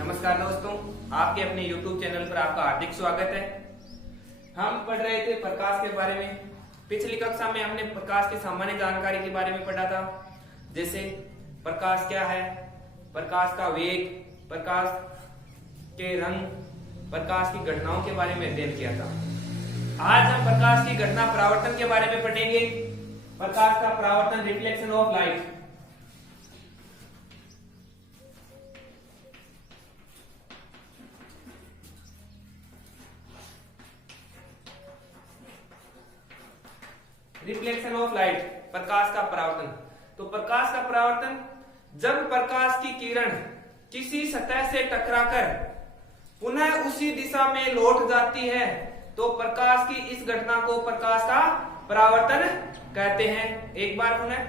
नमस्कार दोस्तों, आपके अपने YouTube चैनल पर आपका हार्दिक स्वागत है। हम पढ़ रहे थे प्रकाश के बारे में। पिछली कक्षा में हमने प्रकाश की सामान्य जानकारी के बारे में पढ़ा था, जैसे प्रकाश क्या है, प्रकाश का वेग, प्रकाश के रंग, प्रकाश की घटनाओं के बारे में अध्ययन किया था। आज हम प्रकाश की घटना परावर्तन के बारे में पढ़ेंगे। प्रकाश का परावर्तन, reflection of light. Reflection of light, प्रकाश का परावर्तन। तो प्रकाश का परावर्तन, जब प्रकाश की किरण किसी सतह से टकराकर पुनः उसी दिशा में लौट जाती है तो प्रकाश की इस घटना को प्रकाश का परावर्तन कहते हैं। एक बार पुनः,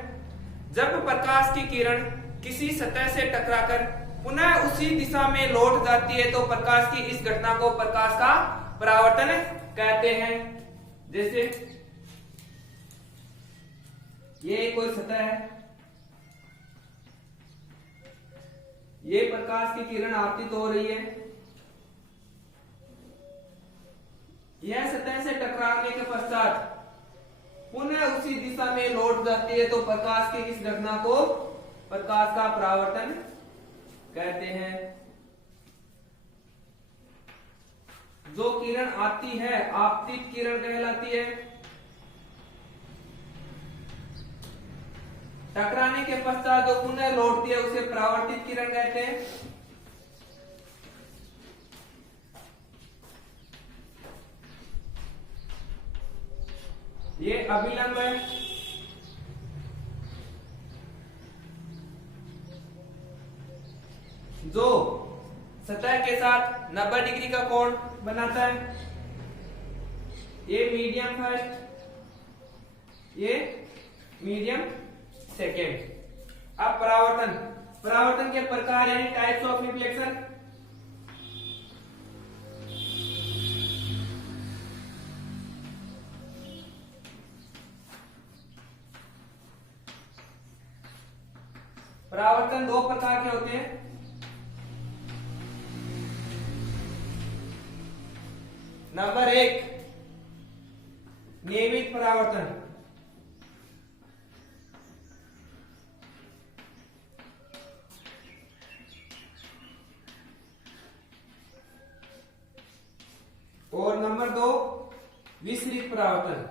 जब प्रकाश की किरण किसी सतह से टकराकर पुनः उसी दिशा में लौट जाती है तो प्रकाश की इस घटना को प्रकाश का परावर्तन कहते हैं। जैसे ये कोई सतह है, ये प्रकाश की किरण आपतित हो रही है, यह सतह से टकराने के पश्चात पुनः उसी दिशा में लौट जाती है तो प्रकाश की इस घटना को प्रकाश का परावर्तन कहते हैं। जो किरण आती है आपतित किरण कहलाती है, टकराने के पश्चात जो पुनः लौटती है उसे परावर्तित किरण कहते हैं। ये अभिलंब है, जो सतह के साथ 90 डिग्री का कोण बनाता है। ये मीडियम फर्स्ट, ये मीडियम सेकेंड। अब परावर्तन, परावर्तन के प्रकार यानी टाइप्स ऑफ रिफ्लेक्शन। परावर्तन दो प्रकार के होते हैं। नंबर 1, नियमित परावर्तन। और नंबर 2, विसरित परावर्तन।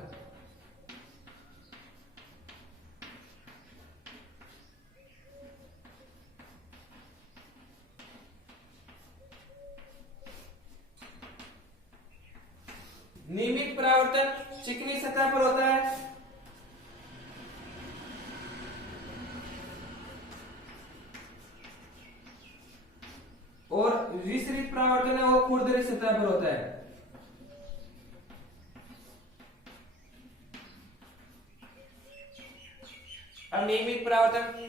नियमित परावर्तन चिकनी सतह पर होता है, और विसरित परावर्तन है वो खुरदरी सतह पर होता है। अब नियमित परावर्तन,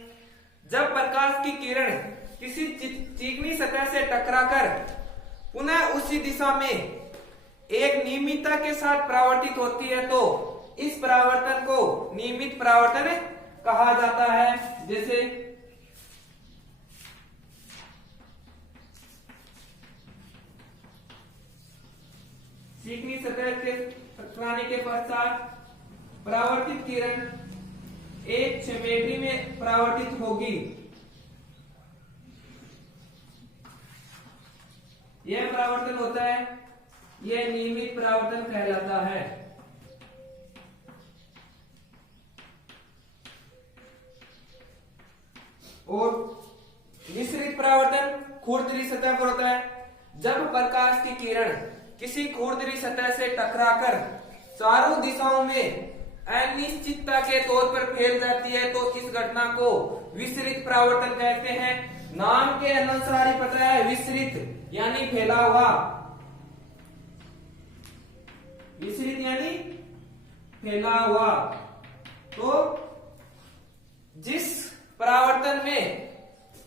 जब प्रकाश की किरण किसी चिकनी सतह से टकराकर पुनः उसी दिशा में एक नियमितता के साथ परावर्तित होती है तो इस परावर्तन को नियमित परावर्तन कहा जाता है। जैसे चिकनी सतह के टकराने के पश्चात परावर्तित किरण एक ज्योमेट्री में परावर्तित होगी। यह परावर्तन होता है, यह नियमित परावर्तन कहलाता है। और विसरित परावर्तन खुरदरी सतह पर होता है। जब प्रकाश की किरण किसी खुरदरी सतह से टकराकर चारों दिशाओं में अनिश्चितता के तौर पर फैल जाती है तो इस घटना को विसरित परावर्तन कहते हैं। नाम के अनुसार ही पता है, विसरित यानी फैला हुआ, विसरित यानी फैला हुआ। तो जिस परावर्तन में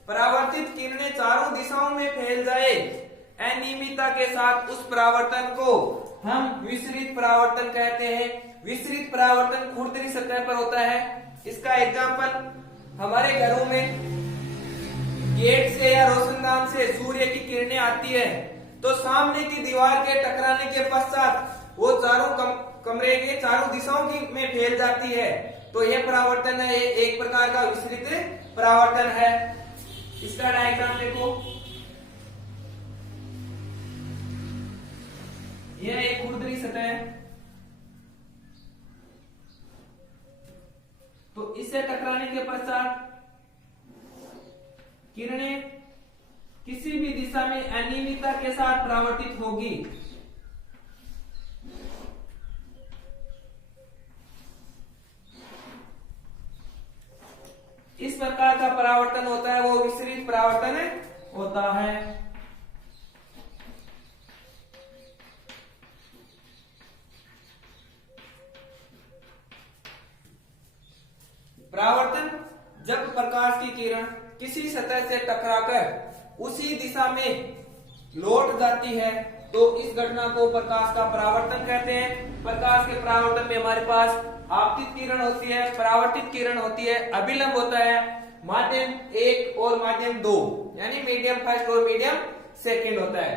परावर्तित किरणें चारों दिशाओं में फैल जाए अनियमितता के साथ, उस परावर्तन को हम विसरित परावर्तन कहते हैं। विसरित परावर्तन खुरदरी सतह पर होता है। इसका एग्जाम्पल हमारे घरों में गेट से या रोशनदान से से सूर्य की किरणें आती है तो सामने की दीवार के टकराने के पश्चात वो चारों कमरे के चारों दिशाओं की में फैल जाती है। तो यह परावर्तन है, ये एक प्रकार का विसरित परावर्तन है। इसका डायग्राम देखो, यह एक ऊर्ध्वी सतह है, तो इससे टकराने के पश्चात किरणें किसी भी दिशा में अनियमितता के साथ परावर्तित होगी। इस प्रकार का परावर्तन होता है वो विसरित परावर्तन होता है। परावर्तन जब प्रकाश की किरण किसी सतह से टकराकर उसी दिशा में लौट जाती है तो इस घटना को प्रकाश का परावर्तन कहते हैं। प्रकाश के परावर्तन में हमारे पास आपतित किरण होती है, परावर्तित किरण होती है, अभिलंब होता है, माध्यम 1 और माध्यम 2 यानी मीडियम फर्स्ट और मीडियम सेकंड होता है।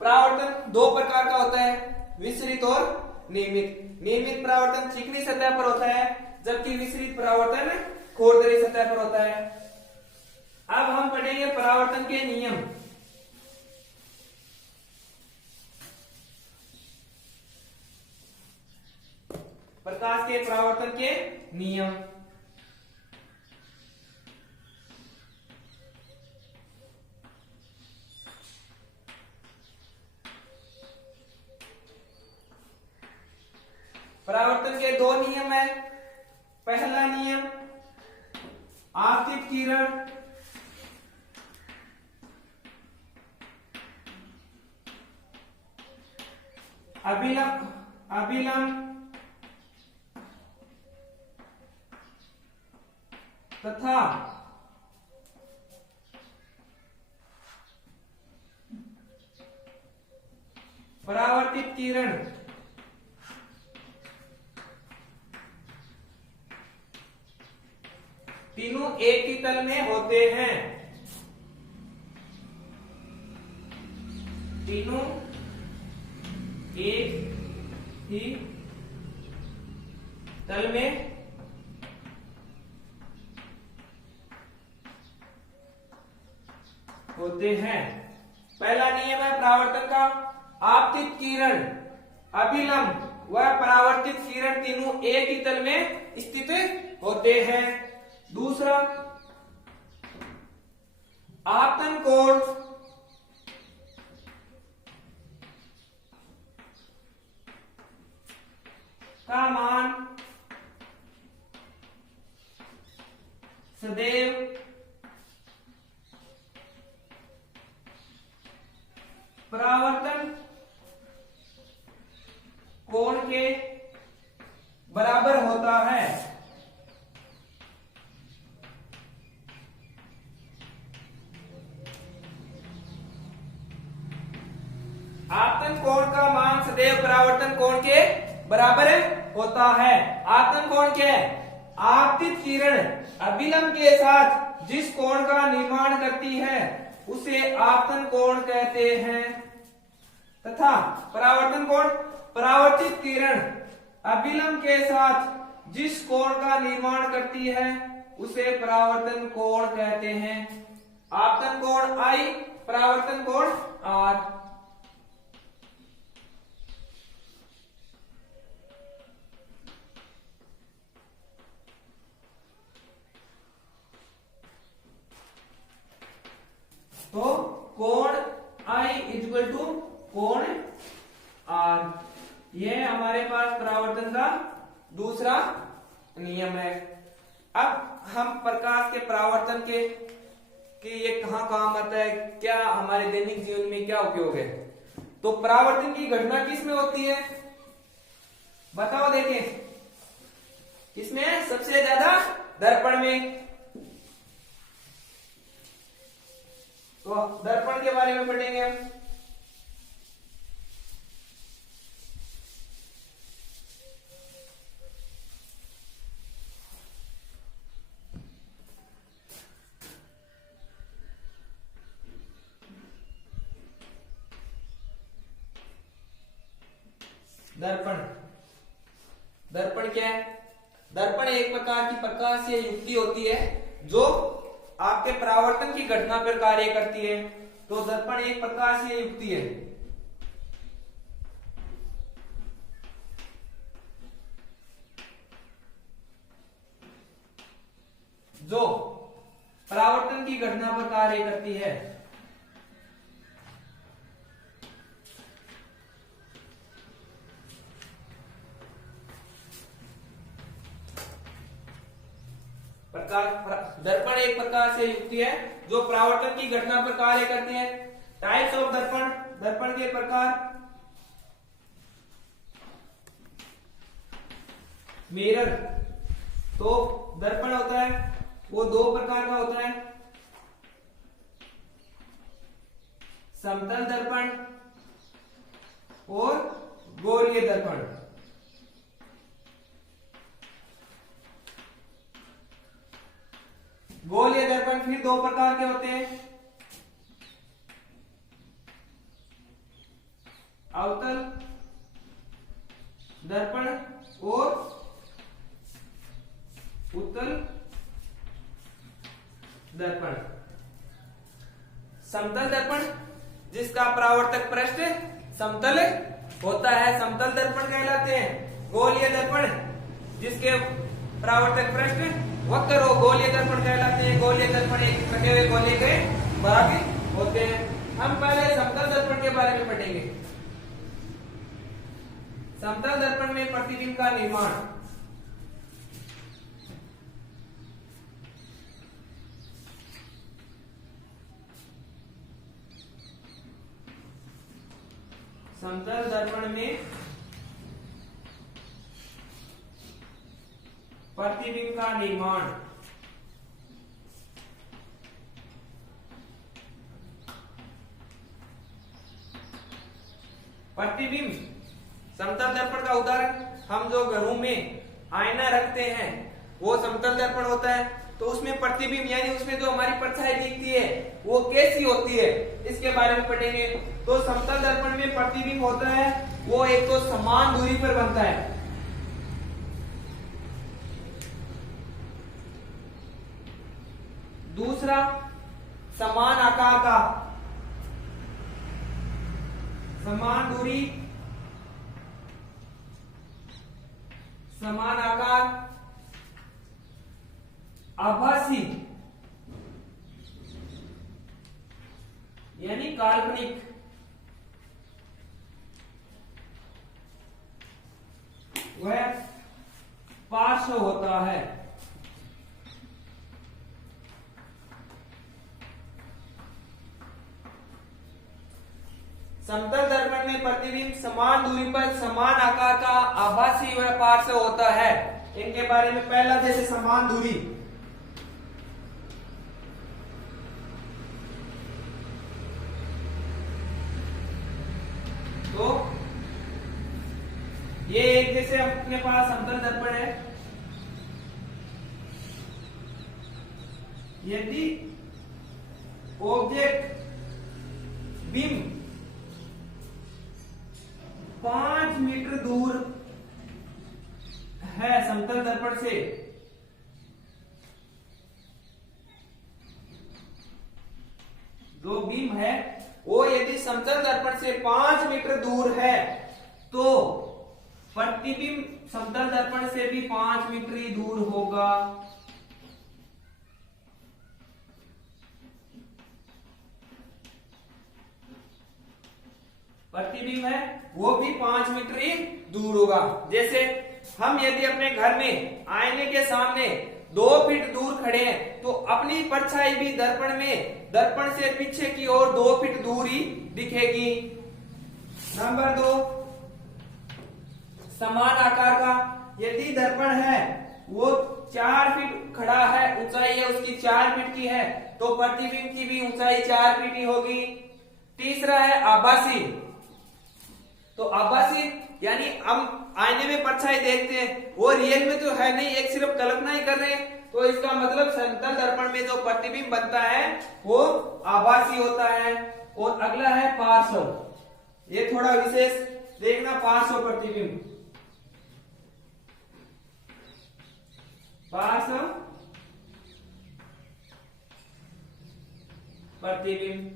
परावर्तन दो प्रकार का होता है, विसरित और नियमित। नियमित परावर्तन चिकनी सतह पर होता है जबकि विसरित परावर्तन खोरदरी सतह पर होता है। अब हम पढ़ेंगे परावर्तन के नियम। प्रकाश के परावर्तन के नियम। परावर्तन के दो नियम है। पहला नियम, आपतित किरण अभिलंब तथा परावर्तित किरण तीनों एक ही तल में होते हैं। तीनों एक ही तल में होते हैं। पहला नियम है परावर्तन का, आपतित किरण अभिलंब व परावर्तित किरण तीनों एक ही तल में स्थित होते हैं। दूसरा, आपतन कोण का मान सदैव परावर्तन कोण के बराबर होता है। आपतन कोण का मान सदैव परावर्तन कोण के बराबर होता है। आपतन कोण क्या है? आपतित किरण अभिलंब के साथ जिस कोण का निर्माण करती है उसे आपतन कोण कहते हैं तथा परावर्तन कोण परावर्तित किरण अभिलंब के साथ जिस कोण का निर्माण करती है उसे परावर्तन कोण कहते हैं। आपतन कोण I, परावर्तन कोण R। तो कोण I इक्वल टू कोण R, यह हमारे पास परावर्तन का दूसरा नियम है। अब हम प्रकाश के परावर्तन के कि ये कहाँ काम आता है, क्या हमारे दैनिक जीवन में क्या उपयोग है। तो परावर्तन की घटना किस में होती है बताओ, देखें किसमें सबसे ज्यादा? दर्पण में। तो दर्पण के बारे में पढ़ेंगे हम। दर्पण। दर्पण क्या है? दर्पण एक प्रकार की प्रकाशीय युक्ति होती है जो आपके परावर्तन की घटना पर कार्य करती है। तो दर्पण एक प्रकाशीय युक्ति है जो परावर्तन की घटना पर कार्य करती है। दर्पण एक प्रकार से युक्ति है जो परावर्तन की घटना पर कार्य करते हैं। टाइप्स ऑफ दर्पण, दर्पण के प्रकार। मिरर, तो दर्पण होता है वो दो प्रकार का होता है, समतल दर्पण और गोलीय दर्पण। गोलीय दर्पण फिर दो प्रकार के होते हैं, अवतल दर्पण और उत्तल दर्पण। समतल दर्पण जिसका परावर्तक पृष्ठ समतल होता है समतल दर्पण कहलाते हैं। गोलीय दर्पण जिसके परावर्तक पृष्ठ वक्र हो गोलीय दर्पण कहलाते हैं। गोलीय दर्पण एक रखे हुए गोले के भाग होते हैं। हम पहले समतल दर्पण के बारे में पढ़ेंगे। समतल दर्पण में प्रतिबिंब का निर्माण। समतल दर्पण में प्रतिबिंब का निर्माण। प्रतिबिंब समतल दर्पण का उदाहरण हम जो घरों में आईना रखते हैं वो समतल दर्पण होता है। तो उसमें प्रतिबिंब यानी उसमें जो हमारी परछाई दिखती है वो कैसी होती है इसके बारे में पढ़ेंगे। तो समतल दर्पण में प्रतिबिंब होता है वो एक तो समान दूरी पर बनता है, दूसरा समान आकार का, समान दूरी, समान आकार, आभासी यानी काल्पनिक, वह पार्श्व होता है। समतल दर्पण में प्रतिबिंब समान दूरी पर समान आकार का आभासी व पार्श्व होता है। इनके बारे में पहला जैसे समान दूरी, तो ये एक जैसे अपने पास समतल दर्पण है, यदि ऑब्जेक्ट बिंब 5 मीटर दूर है समतल दर्पण से, जो बिंब है वो यदि समतल दर्पण से 5 मीटर दूर है तो प्रतिबिंब समतल दर्पण से भी 5 मीटर ही दूर होगा। प्रतिबिंब है वो भी 5 मीटर ही दूर होगा। जैसे हम यदि अपने घर में आईने के सामने 2 फीट दूर खड़े हैं तो अपनी परछाई भी दर्पण में दर्पण से पीछे की ओर 2 फीट दूर ही दिखेगी। नंबर 2, समान आकार का, यदि दर्पण है वो 4 फीट खड़ा है, ऊंचाई है उसकी 4 फीट की है तो प्रतिबिंब की भी ऊंचाई 4 फीट ही होगी। तीसरा है आभासी, तो आभासी यानी हम आईने में परछाई देखते हैं वो रियल में तो है नहीं, एक सिर्फ कल्पना ही कर रहे हैं, तो इसका मतलब समतल दर्पण में जो प्रतिबिंब बनता है वो आभासी होता है। और अगला है पार्श्व, ये थोड़ा विशेष देखना पार्श्व प्रतिबिंब, पार्श्व प्रतिबिंब।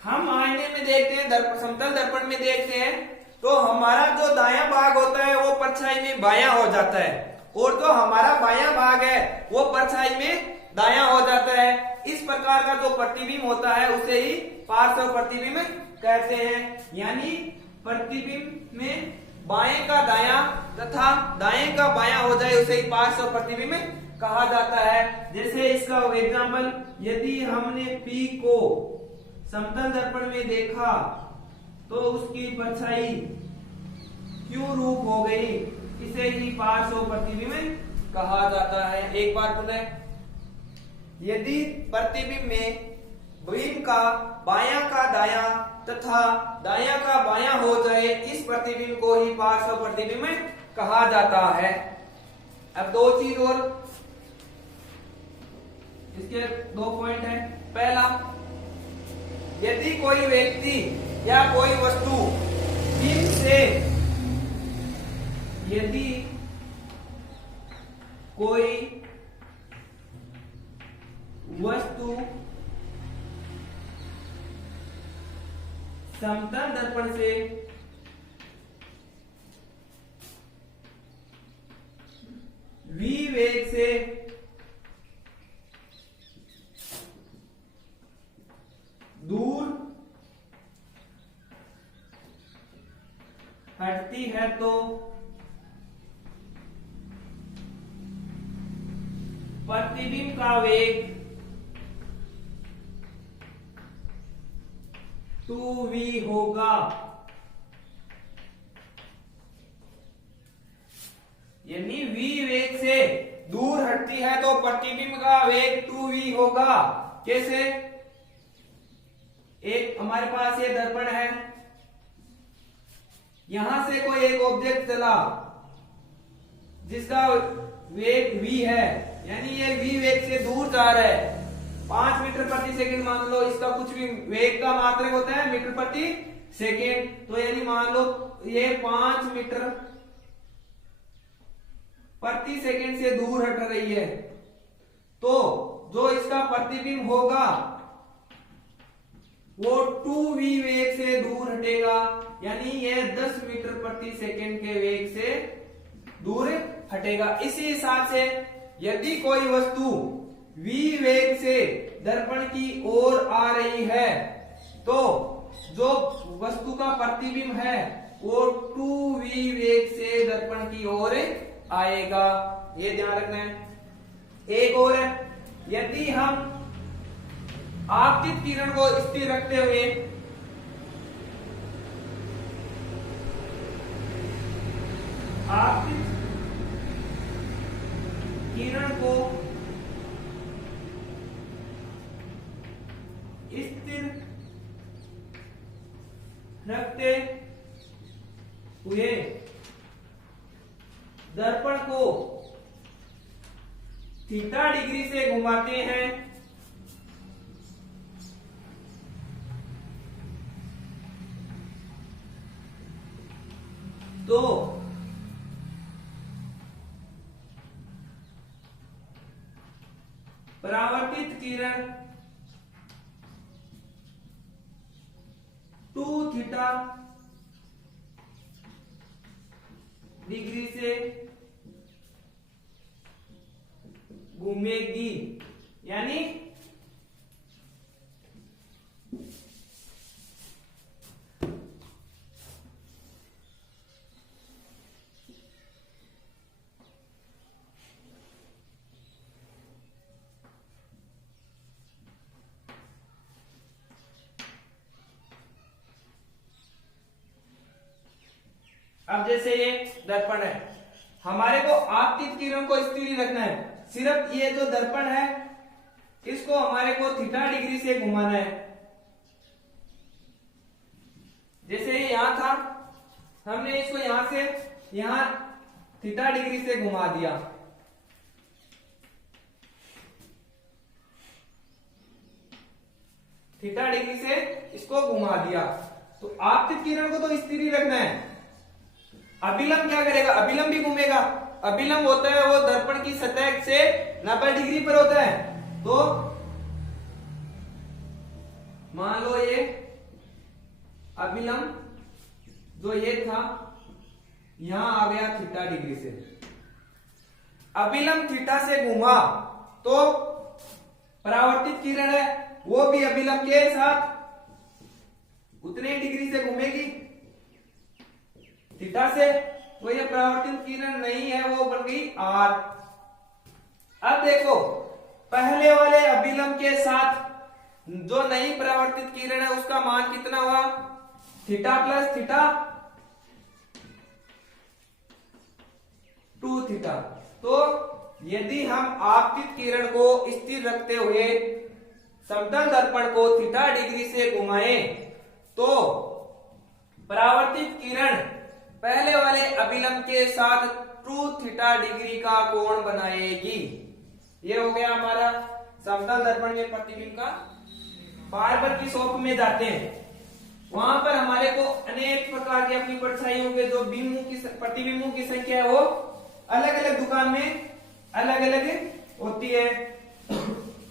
हम आईने में देखते हैं, समतल दर्पण में देखते हैं, तो हमारा जो दायां भाग होता है वो परछाई में बायां हो जाता है, और जो हमारा बायां भाग है वो परछाई में दायां हो जाता है। इस प्रकार का जो प्रतिबिंब होता है उसे ही पार्श्व प्रतिबिंब कहते हैं। यानी प्रतिबिंब में बाएं का दायां तथा दाएं का बायां हो जाए उसे ही पार्श्व प्रतिबिंब कहा जाता है। जैसे इसका एग्जांपल, यदि हमने P को समतल दर्पण में देखा तो उसकी परछाई क्यों रूप हो गई, इसे ही पार्श्व प्रतिबिंब कहा जाता है। एक बार पुनः, यदि प्रतिबिंब में बिंब का बायां का दायां तथा दायां का बायां हो जाए, इस प्रतिबिंब को ही पार्श्व प्रतिबिंब कहा जाता है। अब दो चीज और, इसके दो पॉइंट है। पहला, यदि कोई व्यक्ति या कोई वस्तु बिंब से, यदि कोई वस्तु समतल दर्पण से v वेग से दूर हटती है तो प्रतिबिंब का वेग 2v होगा। यानी v वेग से दूर हटती है तो प्रतिबिंब का वेग 2v होगा। कैसे? एक हमारे पास ये दर्पण है, यहां से कोई एक ऑब्जेक्ट चला जिसका वेग v है, यानी ये v वेग से दूर जा रहा है, 5 मीटर प्रति सेकंड मान लो, इसका कुछ भी वेग का मात्रक होता है मीटर प्रति सेकंड, तो यानी मान लो ये 5 मीटर प्रति सेकंड से दूर हट रही है, तो जो इसका प्रतिबिंब होगा वो 2v वेग से दूर हटेगा, यानी ये 10 मीटर प्रति सेकंड के वेग से दूर हटेगा। इसी हिसाब से यदि कोई वस्तु v वेग से दर्पण की ओर आ रही है तो जो वस्तु का प्रतिबिंब है वो 2v वेग से दर्पण की ओर आएगा, ये ध्यान रखना है। एक और है, यदि हम आपतित किरण को स्थिर रखते हुए आपतित किरण को स्थिर रखते हुए दर्पण को थीटा डिग्री से घुमाते हैं तो परावर्तित किरण 2 थीटा डिग्री से घूमेगी, यानी अब जैसे ये दर्पण है, हमारे को आपतित किरण को स्थिर ही रखना है, सिर्फ ये जो दर्पण है इसको हमारे को थीटा डिग्री से घुमाना है। जैसे ये यहां था, हमने इसको यहां से यहां थीटा डिग्री से घुमा दिया, थीटा डिग्री से इसको घुमा दिया। तो आपतित किरण को तो स्थिर ही रखना है। अभिलंब क्या करेगा, अभिलंब भी घूमेगा। अभिलंब होता है वो दर्पण की सतह से 90 डिग्री पर होता है। तो मान लो ये अभिलंब जो ये था यहां आ गया थीटा डिग्री से, अभिलंब थीटा से घूमा तो परावर्तित किरण है वो भी अभिलंब के साथ उतने डिग्री से घूमेगी थीटा से। तो ये परावर्तित किरण नहीं है, वो बन गई आर। अब देखो पहले वाले अभिलंब के साथ जो नई परावर्तित किरण है उसका मान कितना हुआ, थीटा प्लस थीटा 2 थीटा। तो यदि हम आपतित किरण को स्थिर रखते हुए समतल दर्पण को थीटा डिग्री से घुमाएं तो परावर्तित किरण पहले वाले अभिलंब के साथ 2 थीटा डिग्री का कोण बनाएगी। ये हो गया हमारा समतल दर्पण में प्रतिबिंब का। बार्बर की शॉप में जाते हैं, वहां पर हमारे को अनेक प्रकार की अपनी परछाइयों के जो बिंबों की प्रतिबिंबों की संख्या है वो अलग अलग दुकान में अलग अलग होती है।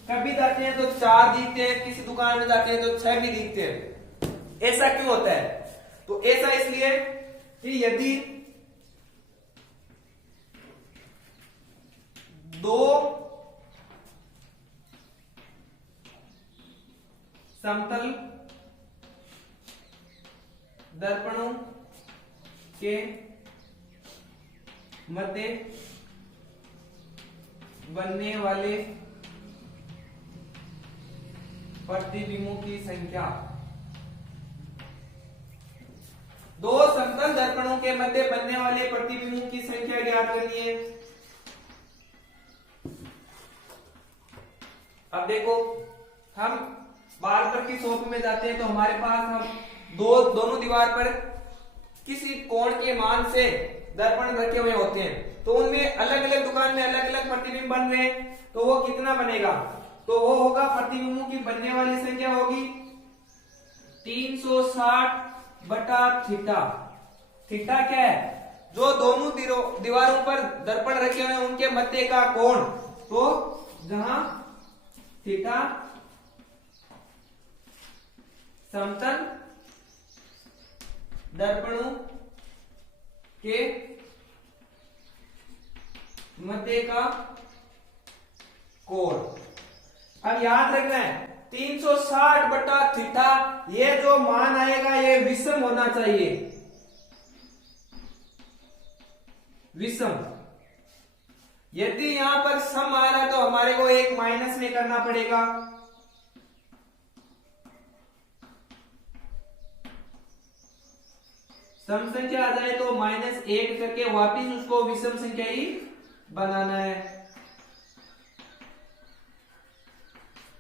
कभी जाते हैं तो 4 दिखते हैं, किसी दुकान में जाते हैं तो 6 भी दिखते हैं। ऐसा क्यों होता है? तो ऐसा इसलिए कि यदि 2 समतल दर्पणों के मध्य बनने वाले प्रतिबिंबों की संख्या, 2 समतल दर्पणों के मध्य बनने वाले प्रतिबिंबों की संख्या ज्ञात करनी है। अब देखो हम बार्बर की शॉप में जाते हैं तो हमारे पास हम दोनों दीवार पर किसी कोण के मान से दर्पण रखे हुए होते हैं, तो उनमें अलग अलग दुकान में अलग अलग प्रतिबिंब बन रहे हैं। तो वो कितना बनेगा, तो वो होगा प्रतिबिंबों की बनने वाली संख्या होगी 360 बटा थीटा। थीटा क्या है, जो दोनों दीवारों पर दर्पण रखे हुए हैं उनके मध्य का कोण। तो जहां थीटा समतल दर्पणों के मध्य का कोण। अब याद रखना है 360 बटा थीटा, ये जो मान आएगा ये विषम होना चाहिए, विषम। यदि यहां पर सम आ रहा है तो हमारे को एक माइनस में करना पड़ेगा। सम संख्या आ जाए तो -1 करके वापिस उसको विषम संख्या ही बनाना है।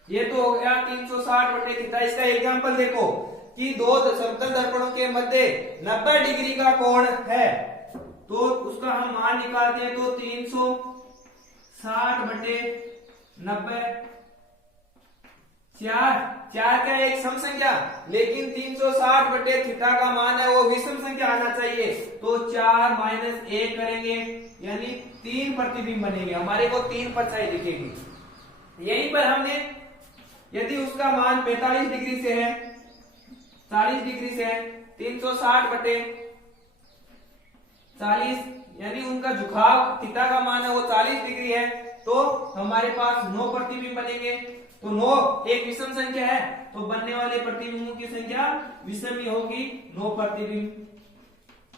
ये तो हो गया 360 बटे थीटा। इसका एग्जांपल देखो कि 2 समतल दर्पणों के मध्य 90 डिग्री का कोण है, तो उसका हम मान निकालते हैं तो 360 बटे 90, 4 क्या एक सम संख्या, लेकिन 360 बटे थीटा का मान है वो विषम संख्या आना चाहिए। तो 4 - 1 करेंगे यानी 3 प्रतिबिंब बनेंगे, हमारे को 3 परछाई दिखेगी। यहीं पर हमने यदि उसका मान 45 डिग्री से है, 40 डिग्री से है, 360 बटे 40 यानी उनका झुकाव थीटा का मान है वो 40 डिग्री है, तो हमारे पास 9 प्रतिबिंब बनेंगे। तो 9 एक विषम संख्या है, तो बनने वाले प्रतिबिंबों की संख्या विषम ही होगी, 9 प्रतिबिंब।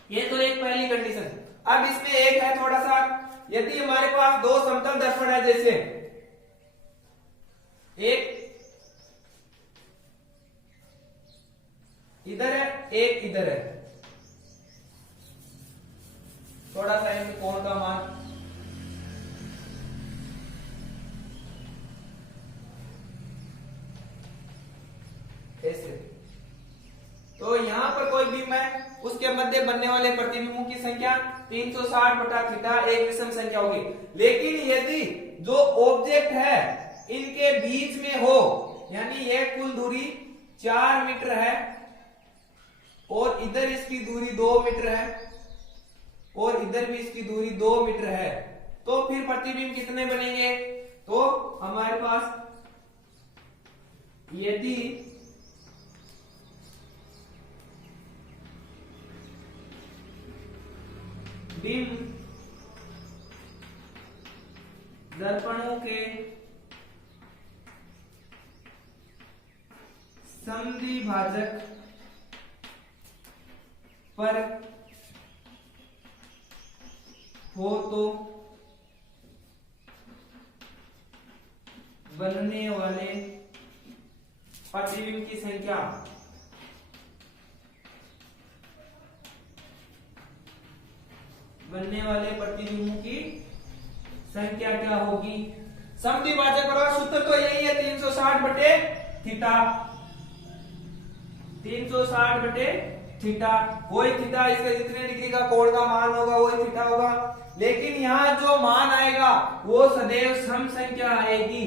ये तो एक पहली कंडीशन। अब इसमें एक है थोड़ा सा, यदि हमारे पास 2 समतल दर्पण है, जैसे एक इधर है एक इधर है, थोड़ा सा इनके कोण का मान ऐसे, तो यहां पर कोई बिंब है, उसके मध्य बनने वाले प्रतिबिंबों की संख्या 360 बटा थीटा एक विषम संख्या होगी। लेकिन यदि जो ऑब्जेक्ट है इनके बीच में हो, यानी यह कुल दूरी 4 मीटर है और इधर इसकी दूरी 2 मीटर है और इधर भी इसकी दूरी 2 मीटर है, तो फिर प्रतिबिंब कितने बनेंगे? तो हमारे पास यदि बिंब दर्पणों के समद्विभाजक पर हो तो बनने वाले प्रतिबिंब की संख्या प्रतिबिंबों की संख्या क्या होगी? समद्विभाजक का सूत्र तो यही है 360 बटे थीटा। 360 बटे थीटा, वही थीटा इसके जितने डिग्री का कोण का मान होगा वही थीटा होगा, लेकिन यहाँ जो मान आएगा वो सदैव सम संख्या आएगी।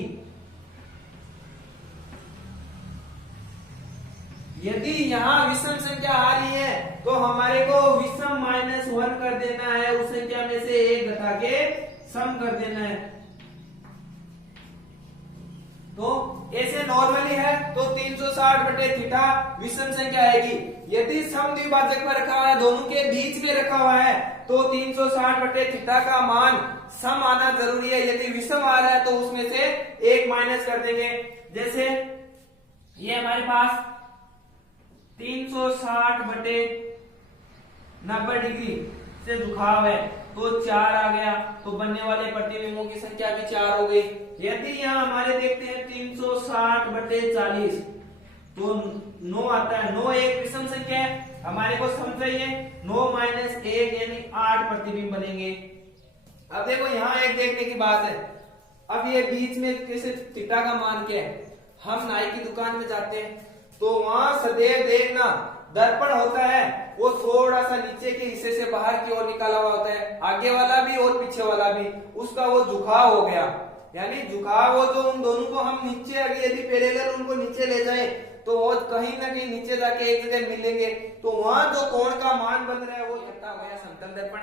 यदि यहाँ विषम संख्या आ रही है तो हमारे को विषम -1 कर देना है, उस संख्या में से एक घटा के सम कर देना है। तो ऐसे नॉर्मली है तो 360 बटे थीटा विषम संख्या आएगी। यदि सम द्विभाजक में रखा हुआ है, दोनों के बीच में रखा हुआ है, तो 360 बटे थीटा का मान सम आना जरूरी है। यदि विषम आ रहा है तो उसमें से एक माइनस कर देंगे। जैसे ये हमारे पास 360 बटे 90 डिग्री से झुकाव है तो 4 आ गया, तो बनने वाले प्रतिबिंबों की संख्या भी 4 हो गई। यदि यहाँ हमारे देखते हैं 360 बटे 40 तो 9 आता है। 9 एक विषम संख्या है, हमारे को सम चाहिए। 9 - 1 यानी 8 प्रतिबिंब बनेंगे। अब देखो यहाँ एक देखने की बात है, अब ये बीच में कैसे थीटा का मान क्या है? हम नाई की दुकान में जाते हैं तो वहां सदैव देखना दर्पण होता है वो थोड़ा सा नीचे के हिस्से से बाहर की ओर निकाला हुआ होता है, आगे वाला भी और पीछे वाला भी, उसका वो झुकाव हो गया। यानी झुकाव हो तो उन दोनों को हम नीचे, अगर यदि पैरेलल उनको नीचे ले जाए तो वो कहीं ना कहीं नीचे जाके एक जगह मिलेंगे, तो वहां जो कोण का मान बन रहा है वो इकट्ठा हो गया समतल दर्पण।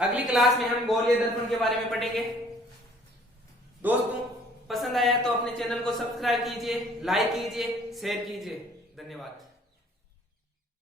अगली क्लास में हम गोलीय दर्पण के बारे में पढ़ेंगे। दोस्तों पसंद आया तो अपने चैनल को सब्सक्राइब कीजिए, लाइक कीजिए, शेयर कीजिए। धन्यवाद।